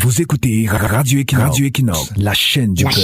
Vous écoutez Radio Equinox, la chaîne du peuple.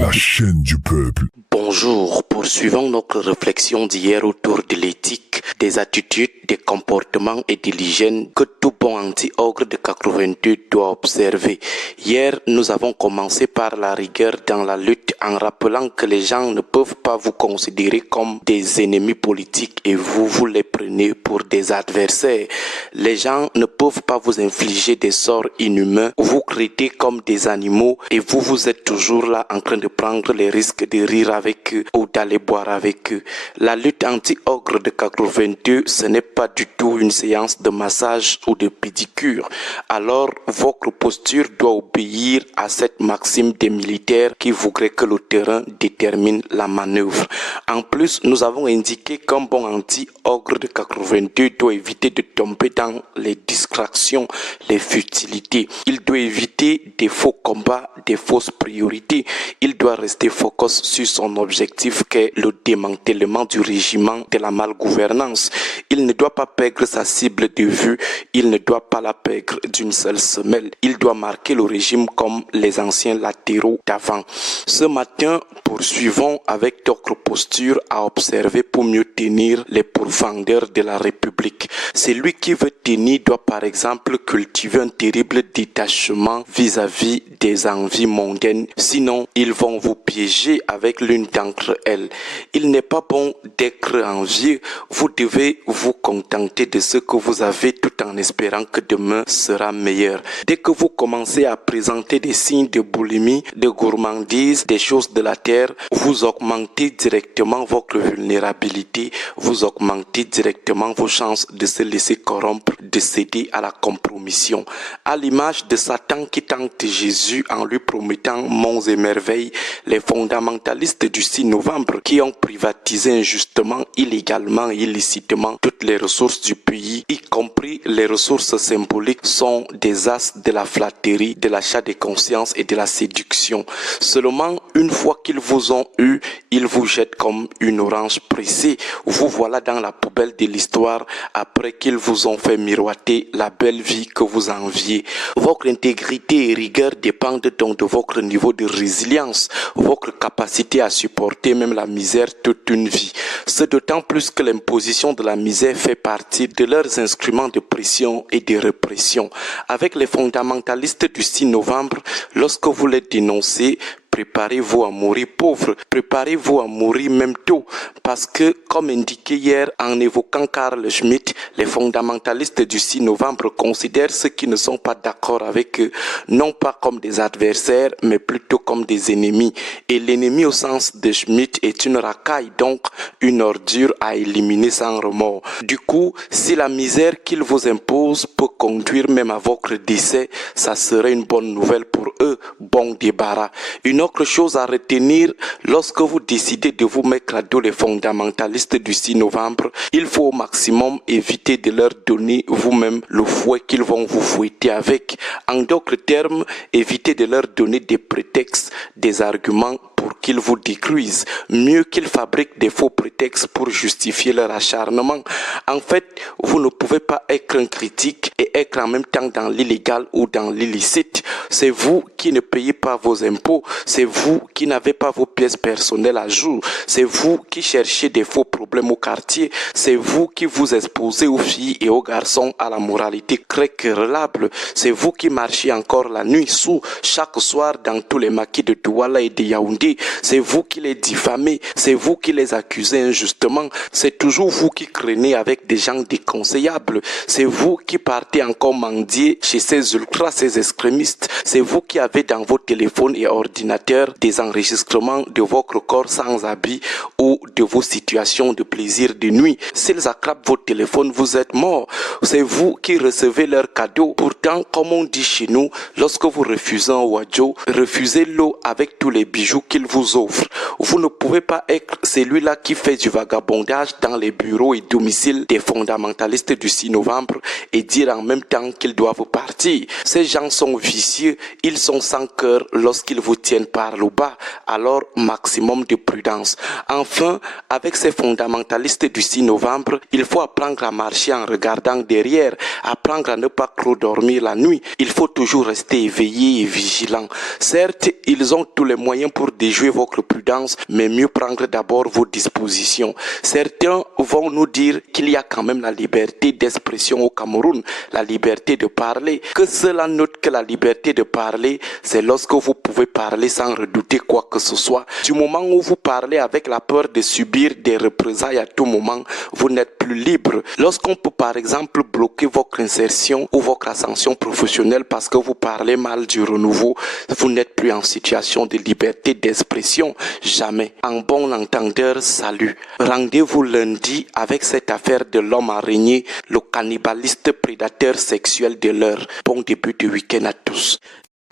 La chaîne du peuple. Bonjour, poursuivons notre réflexion d'hier autour de l'éthique, des attitudes, des comportements et de l'hygiène que tout bon anti-ogre de 82 doit observer. Hier, nous avons commencé par la rigueur dans la lutte en rappelant que les gens ne peuvent pas vous considérer comme des ennemis politiques et vous les prenez pour des adversaires. Les gens ne peuvent pas vous infliger des sorts inhumains, vous traitez comme des animaux et vous êtes toujours là en train de prendre les risques de rire avec eux ou d'aller boire avec eux. La lutte anti-ogre de 82, ce n'est pas du tout une séance de massage ou de pédicure. Alors, votre posture doit obéir à cette maxime des militaires qui voudrait que le terrain détermine la manœuvre. En plus, nous avons indiqué qu'un bon anti-ogre de 82 doit éviter de tomber dans les distractions, les futilités. Il doit éviter des faux combats, des fausses priorités. Il doit rester focus sur son objectif qu'est le démantèlement du régiment de la malgouvernance. Il ne doit pas perdre sa cible de vue, il ne doit pas la perdre d'une seule semelle. Il doit marquer le régime comme les anciens latéraux d'avant. Ce matin, poursuivons avec d'autres postures à observer pour mieux tenir les pourfendeurs de la République. Celui qui veut tenir doit par exemple cultiver un terrible détachement vis-à-vis des envies mondaines, sinon ils vont vous piéger avec l'une d'entre elles. Il n'est pas bon d'être envieux, vous devez vous contenter de ce que vous avez tout en espérant que demain sera meilleur. Dès que vous commencez à présenter des signes de boulimie, de gourmandise, des choses de la terre, vous augmentez directement votre vulnérabilité, vous augmentez directement vos chances de se laisser corrompre, de céder à la compromission. À l'image de Satan qui tente Jésus en lui promettant monts et merveilles, les fondamentalistes du 6 novembre qui ont privatisé injustement, illégalement et illicitement toutes les ressources du pays, y compris les ressources symboliques, sont des as de la flatterie, de l'achat des consciences et de la séduction. Seulement, une fois qu'ils vous ont eu, ils vous jettent comme une orange pressée. Vous voilà dans la poubelle de l'histoire après qu'ils vous ont fait miroiter la belle vie que vous enviez. Votre intégrité et rigueur dépendent donc de votre niveau de résilience, votre capacité à supporter même la misère toute une vie. C'est d'autant plus que l'imposition de la misère fait partie de leurs instruments de pression et de répression. Avec les fondamentalistes du 6 novembre, lorsque vous les dénoncez, préparez-vous à mourir pauvre, préparez-vous à mourir même tôt, parce que, comme indiqué hier en évoquant Carl Schmitt, les fondamentalistes du 6 novembre considèrent ceux qui ne sont pas d'accord avec eux, non pas comme des adversaires, mais plutôt comme des ennemis. Et l'ennemi au sens de Schmitt est une racaille, donc une ordure à éliminer sans remords. Du coup, si la misère qu'il vous impose peut conduire même à votre décès, ça serait une bonne nouvelle pour eux, bon débarras. Une autre chose à retenir, lorsque vous décidez de vous mettre à dos les fondamentalistes du 6 novembre, il faut au maximum éviter de leur donner vous-même le fouet qu'ils vont vous fouetter avec. En d'autres termes, évitez de leur donner des prétextes, des arguments pour qu'ils vous détruisent, mieux qu'ils fabriquent des faux prétextes pour justifier leur acharnement. En fait, vous ne pouvez pas être un critique et être en même temps dans l'illégal ou dans l'illicite. C'est vous qui ne payez pas vos impôts, c'est vous qui n'avez pas vos pièces personnelles à jour, c'est vous qui cherchez des faux problèmes au quartier, c'est vous qui vous exposez aux filles et aux garçons à la moralité querellable, c'est vous qui marchez encore la nuit sous chaque soir dans tous les maquis de Douala et de Yaoundé, c'est vous qui les diffamez, c'est vous qui les accusez injustement, c'est toujours vous qui craignez avec des gens déconseillables, c'est vous qui partez encore mendier chez ces ultras, ces extrémistes, c'est vous qui avez dans vos téléphones et ordinateurs des enregistrements de votre corps sans habit ou de vos situations de plaisir de nuit. S'ils attrapent vos téléphones, vous êtes morts. C'est vous qui recevez leurs cadeaux. Pourtant, comme on dit chez nous, lorsque vous refusez un wadjo, refusez l'eau avec tous les bijoux qu'il qu'il vous offre. Vous ne pouvez pas être celui-là qui fait du vagabondage dans les bureaux et domiciles des fondamentalistes du 6 novembre et dire en même temps qu'ils doivent partir. Ces gens sont vicieux, ils sont sans cœur lorsqu'ils vous tiennent par le bas, alors maximum de prudence. Enfin, avec ces fondamentalistes du 6 novembre, il faut apprendre à marcher en regardant derrière, apprendre à ne pas trop dormir la nuit. Il faut toujours rester éveillé et vigilant. Certes, ils ont tous les moyens pour déjouer votre prudence, mais mieux prendre d'abord vos dispositions. Certains vont nous dire qu'il y a quand même la liberté d'expression au Cameroun, la liberté de parler. Que cela note que la liberté de parler, c'est lorsque vous pouvez parler sans redouter quoi que ce soit. Du moment où vous parlez avec la peur de subir des représailles à tout moment, vous n'êtes plus libre. Lorsqu'on peut par exemple bloquer votre insertion ou votre ascension professionnelle parce que vous parlez mal du renouveau, vous n'êtes plus en situation de liberté d'expression. Jamais. En bon entendeur, salut. Rendez-vous lundi avec cette affaire de l'homme araignée, le cannibaliste prédateur sexuel de l'heure. Bon début de week-end à tous.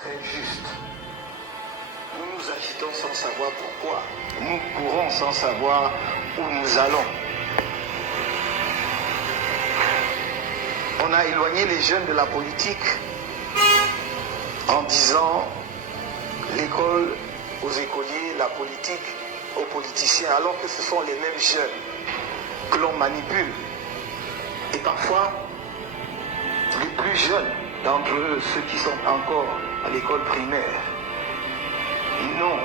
Injuste. Nous nous agitons sans savoir pourquoi. Nous courons sans savoir où nous allons. On a éloigné les jeunes de la politique en disant l'école aux écoliers, la politique aux politiciens, alors que ce sont les mêmes jeunes que l'on manipule. Et parfois, les plus jeunes d'entre eux, ceux qui sont encore à l'école primaire. Non,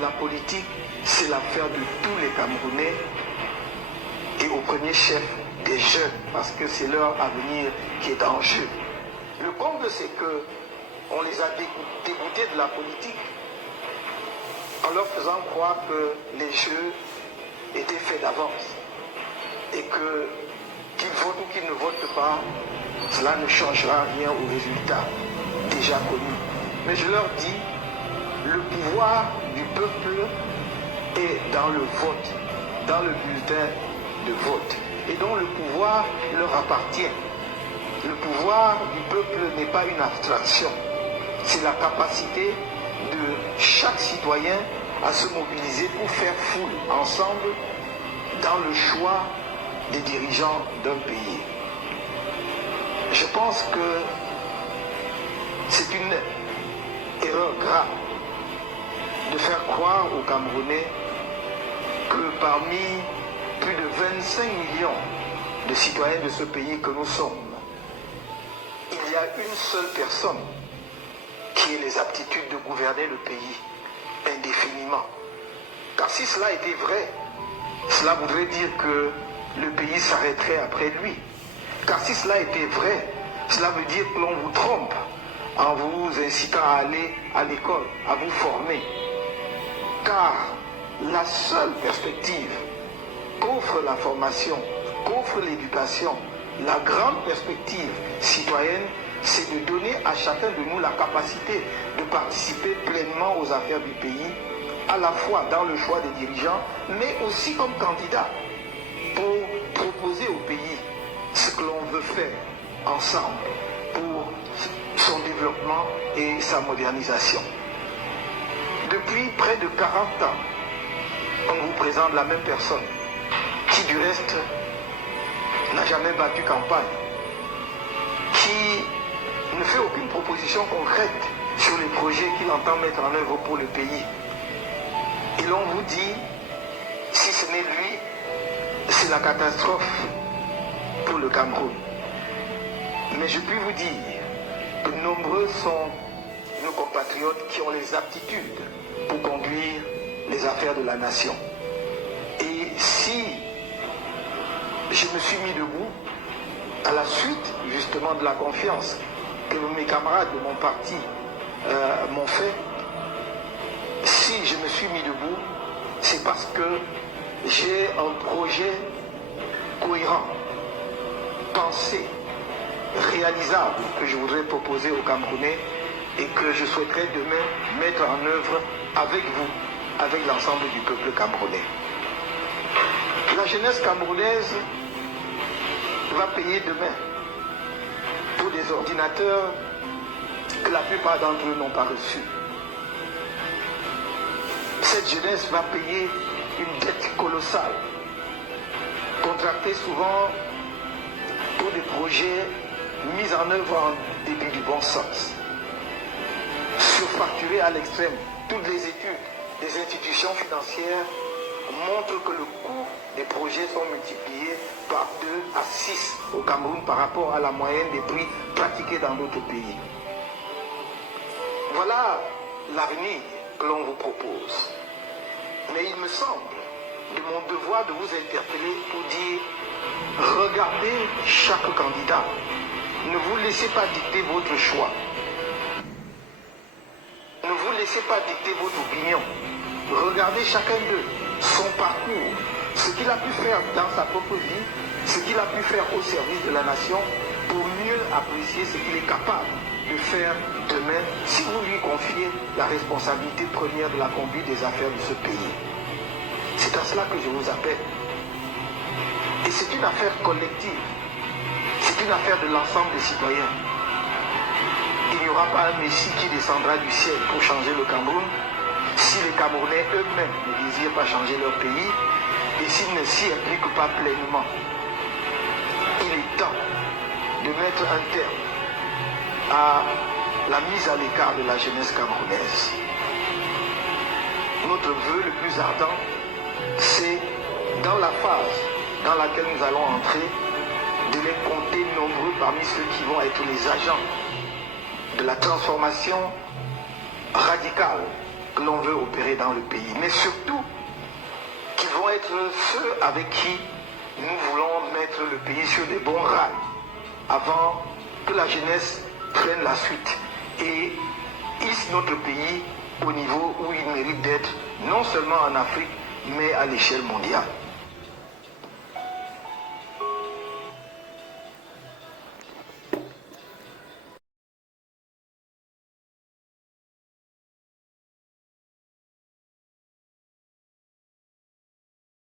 la politique, c'est l'affaire de tous les Camerounais et au premier chef des jeunes, parce que c'est leur avenir qui est en jeu. Le comble, c'est que on les a dégoûtés de la politique en leur faisant croire que les jeux étaient faits d'avance et que qu'ils votent ou qu'ils ne votent pas, cela ne changera rien au résultat déjà connu. Mais je leur dis, le pouvoir du peuple est dans le vote, dans le bulletin de vote, et donc le pouvoir leur appartient. Le pouvoir du peuple n'est pas une abstraction, c'est la capacité de chaque citoyen à se mobiliser pour faire foule ensemble dans le choix des dirigeants d'un pays. Je pense que c'est une erreur grave de faire croire aux Camerounais que parmi plus de 25 millions de citoyens de ce pays que nous sommes, il y a une seule personne qui ait les aptitudes de gouverner le pays indéfiniment. Car si cela était vrai, cela voudrait dire que le pays s'arrêterait après lui. Car si cela était vrai, cela veut dire que l'on vous trompe en vous incitant à aller à l'école, à vous former. Car la seule perspective qu'offre la formation, qu'offre l'éducation, la grande perspective citoyenne, c'est de donner à chacun de nous la capacité de participer pleinement aux affaires du pays, à la fois dans le choix des dirigeants, mais aussi comme candidat pour proposer au pays ce que l'on veut faire ensemble pour son développement et sa modernisation. Depuis près de 40 ans, on vous présente la même personne qui du reste n'a jamais battu campagne, qui ne fait aucune proposition concrète sur les projets qu'il entend mettre en œuvre pour le pays. Et l'on vous dit, si ce n'est lui, c'est la catastrophe pour le Cameroun. Mais je puis vous dire que nombreux sont nos compatriotes qui ont les aptitudes pour conduire les affaires de la nation. Et si je me suis mis debout à la suite justement de la confiance que mes camarades de mon parti m'ont fait, si je me suis mis debout, c'est parce que j'ai un projet cohérent, pensé, réalisable que je voudrais proposer aux Camerounais et que je souhaiterais demain mettre en œuvre avec vous, avec l'ensemble du peuple camerounais. La jeunesse camerounaise va payer demain pour des ordinateurs que la plupart d'entre eux n'ont pas reçus. cette jeunesse va payer une dette colossale, contractée souvent pour des projets mis en œuvre en dépit du bon sens. Surfacturés à l'extrême, toutes les études des institutions financières montrent que le coût des projets sont multipliés par 2 à 6 au Cameroun par rapport à la moyenne des prix pratiqués dans d'autres pays. Voilà l'avenir que l'on vous propose. Mais il me semble de mon devoir de vous interpeller pour dire, regardez chaque candidat. Ne vous laissez pas dicter votre choix. Ne vous laissez pas dicter votre opinion. Regardez chacun d'eux, son parcours, ce qu'il a pu faire dans sa propre vie, ce qu'il a pu faire au service de la nation, pour mieux apprécier ce qu'il est capable de faire demain si vous lui confiez la responsabilité première de la conduite des affaires de ce pays. C'est à cela que je vous appelle. Et c'est une affaire collective. C'est une affaire de l'ensemble des citoyens. Il n'y aura pas un Messie qui descendra du ciel pour changer le Cameroun si les Camerounais eux-mêmes ne désirent pas changer leur pays et s'ils ne s'y impliquent pas pleinement. Il est temps de mettre un terme à la mise à l'écart de la jeunesse camerounaise. Notre vœu le plus ardent, c'est dans la phase dans laquelle nous allons entrer, de les compter nombreux parmi ceux qui vont être les agents de la transformation radicale que l'on veut opérer dans le pays. Mais surtout, qu'ils vont être ceux avec qui nous voulons mettre le pays sur des bons rails avant que la jeunesse prenne la suite et hisse notre pays au niveau où il mérite d'être, non seulement en Afrique, mais à l'échelle mondiale.